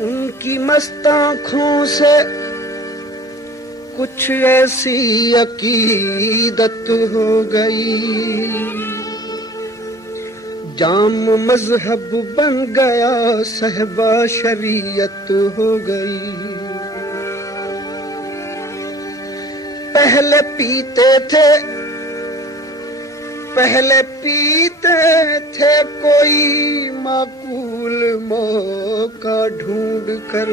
उनकी मस्त आँखों से कुछ ऐसी अकीदत हो गई, जाम मजहब बन गया, सहबा शरीयत हो गई। पहले पीते थे कोई माकूल मौका ढूंढ कर,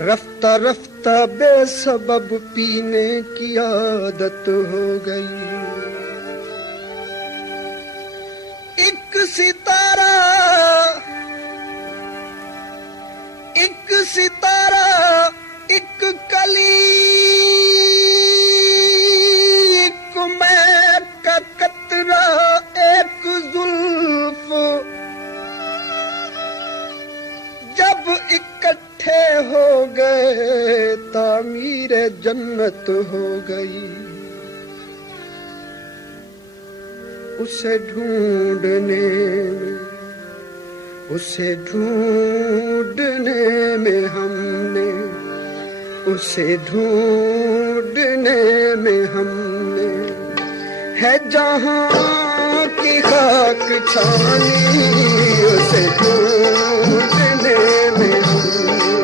रफ्ता रफ्ता बेसबब पीने की आदत हो गई। एक सितारा एक कली, एक मैं का कतरा, एक जुल्फ, जब इकट्ठे हो गए तामीर जन्नत हो गई। उसे ढूंढने में हमने है जहां की खाक छानी, उसे ढूंढने में हमने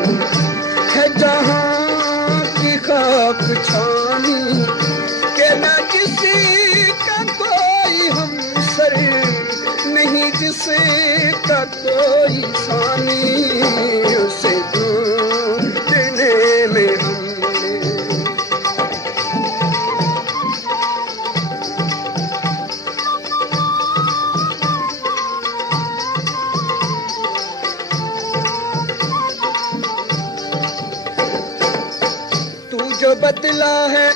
है जहां की खाक छानी, के ना किसी का कोई हमसर नहीं, जिसका कोई सानी, उसे ढूंढने में हमने। तू जो बदला है,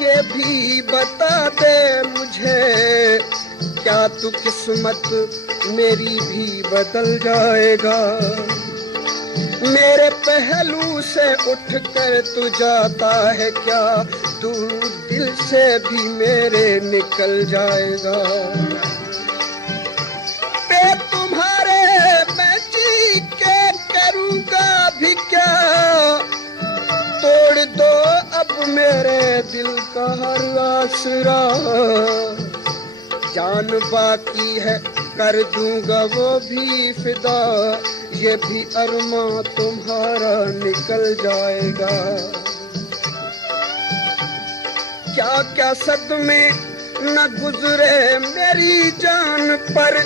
ये भी बता दे मुझे, क्या तू किस्मत मेरी भी बदल जाएगा? मेरे पहलू से उठकर तू जाता है क्या, तू दिल से भी मेरे निकल जाएगा? मैं तुम्हारे मैं जी के करूँगा भी क्या, तोड़ दो अब मेरे दिल का हर आसरा, जान बाकी है कर दूंगा वो भी फिदा, ये भी अरमां तुम्हारा निकल जाएगा। क्या क्या सदमे न गुजरे मेरी जान पर,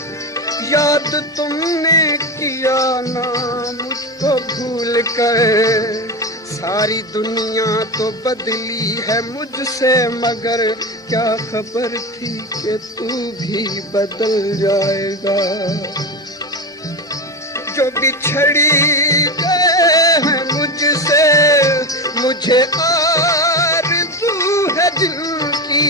याद तुमने किया ना मुझको भूल कर। सारी दुनिया तो बदली है मुझसे, मगर क्या खबर थी कि तू भी बदल जाएगा। जो बिछड़ी गए हैं मुझसे, मुझे आरज़ू है दिल की,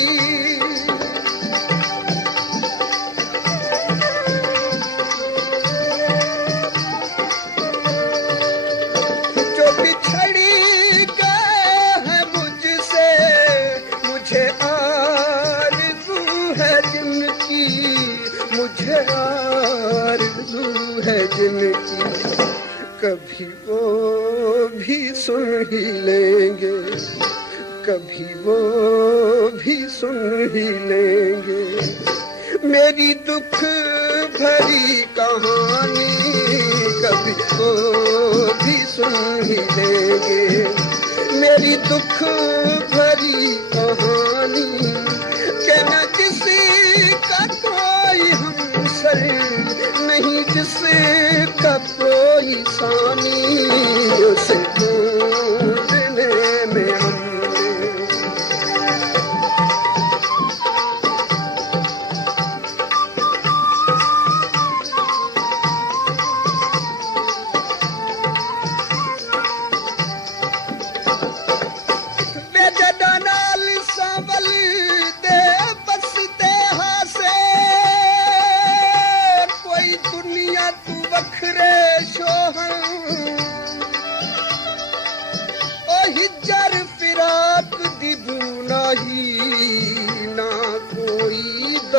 जिनकी कभी वो भी सुन ही लेंगे, कभी वो भी सुन ही लेंगे मेरी दुख भरी कहानी, कभी वो भी सुन ही लेंगे मेरी दुख भरी कहानी। के न किसी का कोई हमसर नहीं, जिसका कोई सानी, उसे ढूंढने में हमने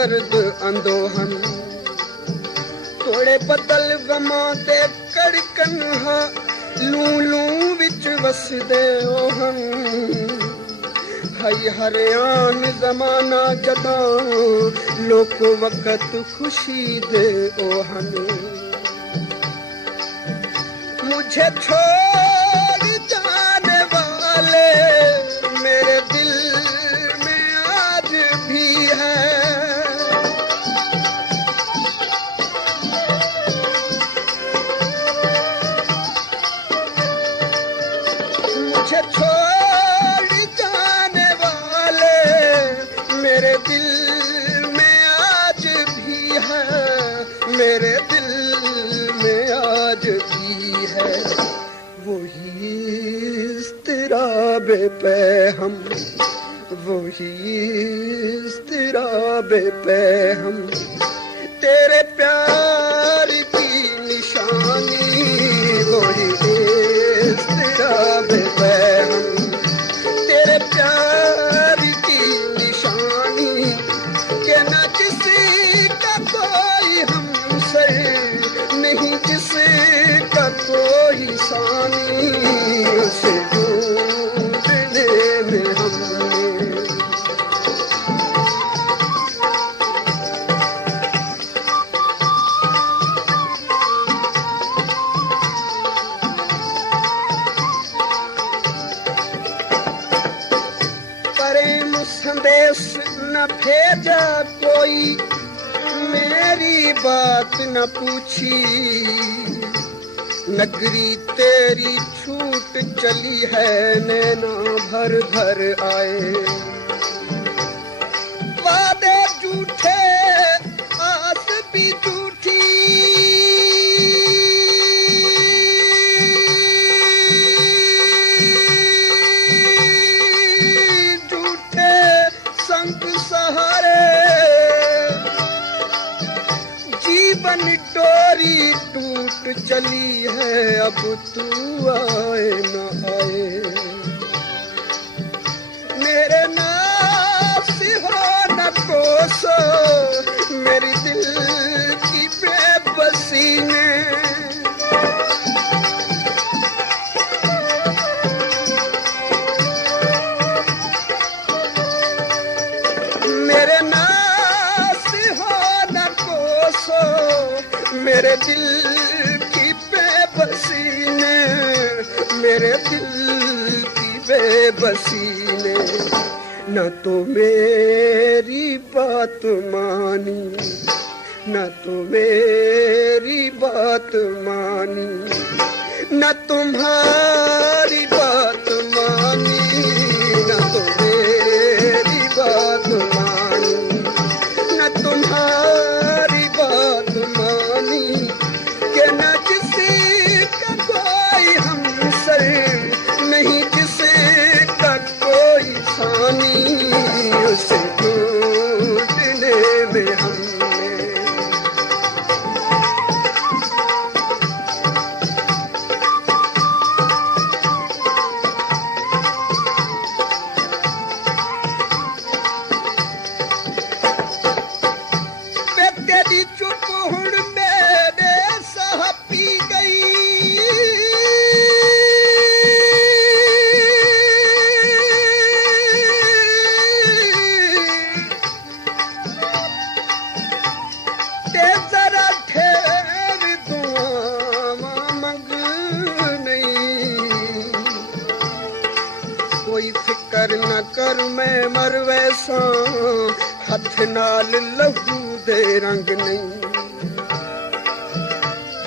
दर्द अंदोहन तोड़े बदल गमा दे कड़कन हा लू लू विच वसदे ओहन हई हरियान जमाना जदा लोक वक्त खुशी दे ओहन मुझे छोड़ जाने वाले मेरे दिल में आज भी है मुझे छोड़ जाने वाले मेरे दिल में आज भी है मेरे दिल में आज भी है वही इज़्तिराबे पे हम वही इज़्तिराबे पे हम तेरे प्यार की निशानी वही इज़्तिराबे पे हम तेरे प्यार की निशानी के ना किसी का कोई हमसे नहीं जिसका कोई सानी उसे ढूंढने में हमने प्रेम संदेश न भेजा कोई मेरी बात न पूछी नगरी तेरी छूट चली है नैना भर भर आए वादे झूठे आस भी झूठी झूठे संग सहारे जीवन डोरी टूट चली है अब तू आए न आए मेरे नास हो न कोसो मेरी दिल की बेबसी ने मेरे नास हो न कोसो मेरे दिल की बेबसी ने मेरे दिल की बेबसी ने न तो मेरी बात मानी न तो मेरी बात मानी न तुम्हारी बात मानी न तो मेरी बात मानी न तुम्हारी बात मानी कि न किसी का कोई हमसे नहीं जिसका कोई सानी उसे ढूंढने में हमने तेरी चुप हुण मेरे साह पी गई ते जरा ठहर दुआवां मंग नहीं कोई फिकर न कर मैं मर वैसा हथ नाल लहू दे रंग नहीं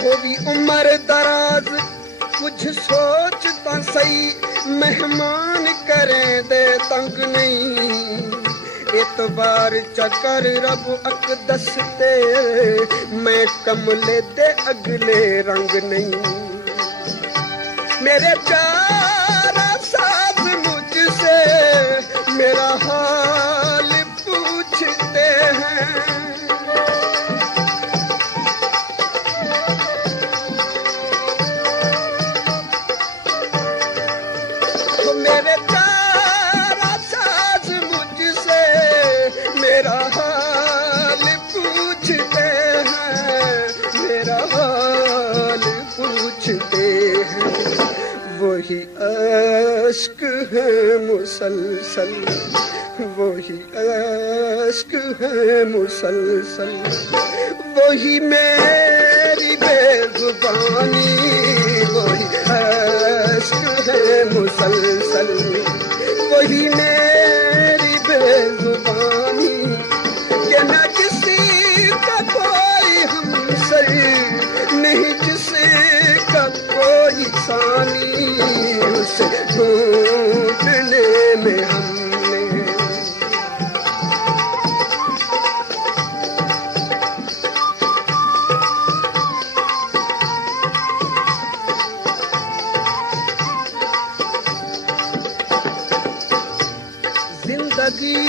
वो भी उम्र दराज कुछ सोच ता सही मेहमान करें दे तंग नहीं एतबार चकर रब अकदस ते मैं कमले दे अगले रंग नहीं मेरे प्यारा साथ मुझसे मेरा हाल पूछते हैं मेरे प्यारा साथ मुझसे मेरा हाल मुसलसल, वही अश्क है मुसलसल, वही मेरी बेजुबानी, वही अश्क है मुसलसल, वही मेरी बेजुबानी, कि न किसी का कोई हमसर, नहीं किसी का कोई सानी, उसे ढूंढने में हमने जिंदगी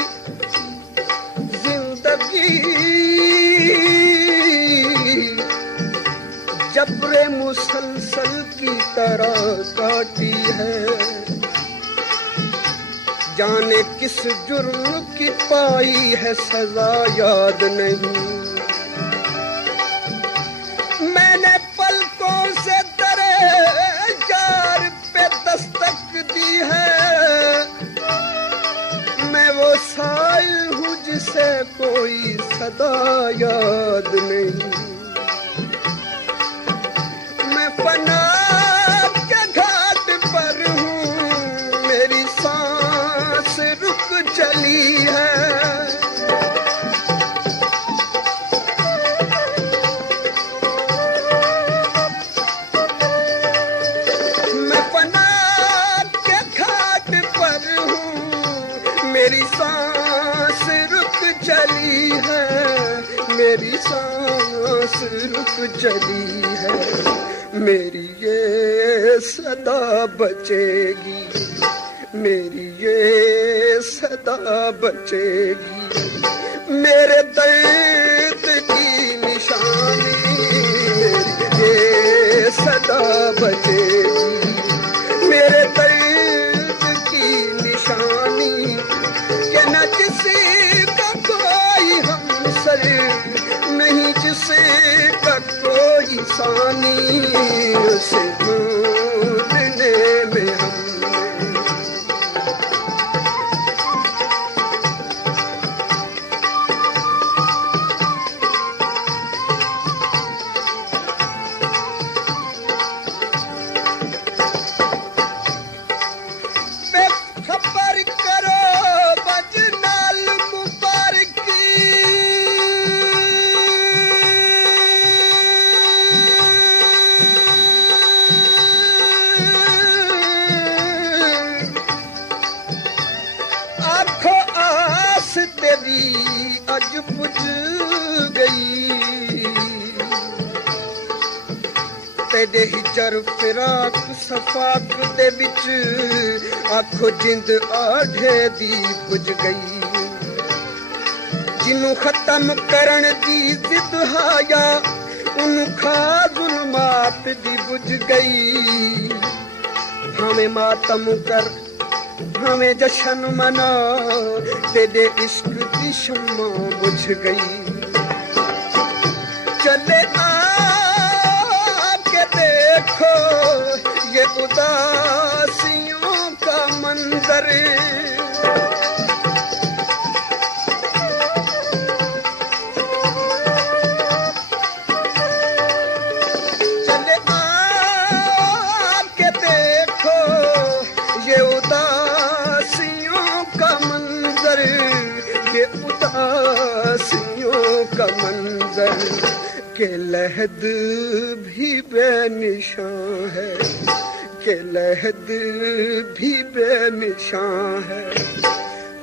जबरे मुसलसल की तरह काटी है, जाने किस जुर्म की पाई है सजा याद नहीं, मैंने पलकों से दरे जार पे दस्तक दी है, मैं वो साइल हूँ जिसे कोई सदा याद नहीं, मैं फना के घाट पर हूँ, मेरी सांस रुक चली है, मैं फना के घाट पर हूँ, मेरी सांस रुक चली है, मेरी सांस रुक चली है, मेरी ये सदा बचेगी, मेरी ये सदा बचेगी, मेरे दर्द की निशानी, मेरी ये सदा बचेगी, मेरे दर्द की निशानी, कि न किसी का कोई हमसर, नहीं किसी का कोई सानी, उसे ढूंढने में हमने बेखबर करो बजनाल मुबारक आंखों आस तेरी अज बुझ गई, तेरे हिजर फिराक सफाक दे विच आखो जिंद आढ़े दी बुझ गई, जिन्नू खत्म करन दी जिद हाया उन्नू खा जुल्मात दी बुझ गई, भावें मातम कर भावें जशन मना, तेरे इश्क की शम्मा बुझ गई, चले आके देखो ये उदासियों का मंजर, चले आके देखो ये उदासियों का मंजर, ये उदासियों का मंजर, के लहद भी बेनिशां है, के लहद भी बेनिशां है,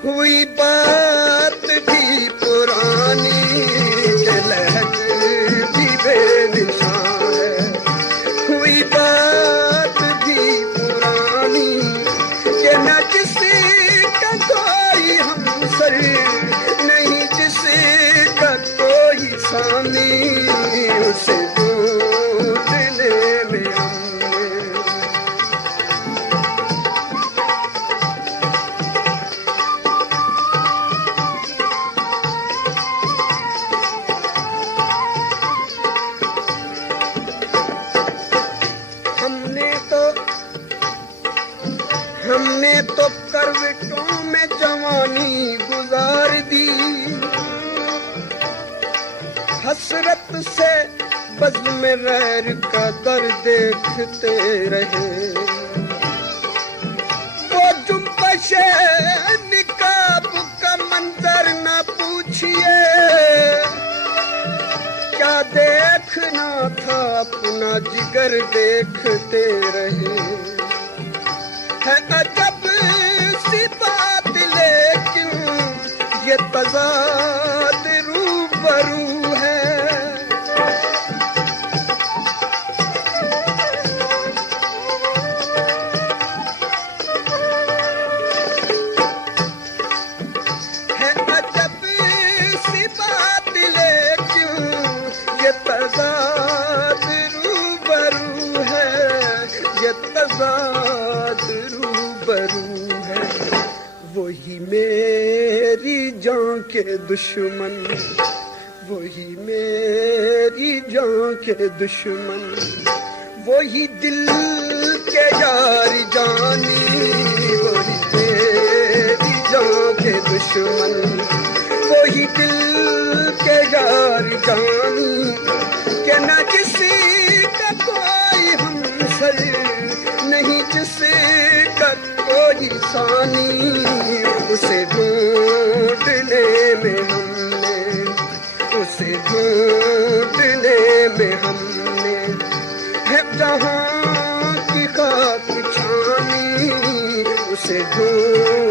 हुई बात भी पुरानी, के लहद भी बेनिशां है, हुई बात भी पुरानी, कि न किसी का कोई हमसर, नहीं किसी का कोई सानी, उसे ढूंढने में हमने हमने तो कर मोहब्बत से बज़्म में गैर का दर देखते रहे। वो जुम्बशे निकाब का मंजर न पूछिए, क्या देखना था अपना जिगर देखते रहे। है अजब सी बात लेकिन ये तज़ाद रूबरू है। है अजब सी बात लेकिन ये तज़ाद रूबरू है, ये तज़ाद रूबरू है। वही मेरी जान के दुश्मन, वही मेरी जान के दुश्मन, वही दिल के यार जानी, वही मेरी जान के दुश्मन, वही दिल के यार जानी, के न किसी का कोई हमसर नहीं, जिसे का कोई सानी। उसे ढूंढने में हमने, उसे ढूंढने में हमने है जहां की खाक छानी। उसे ढूंढ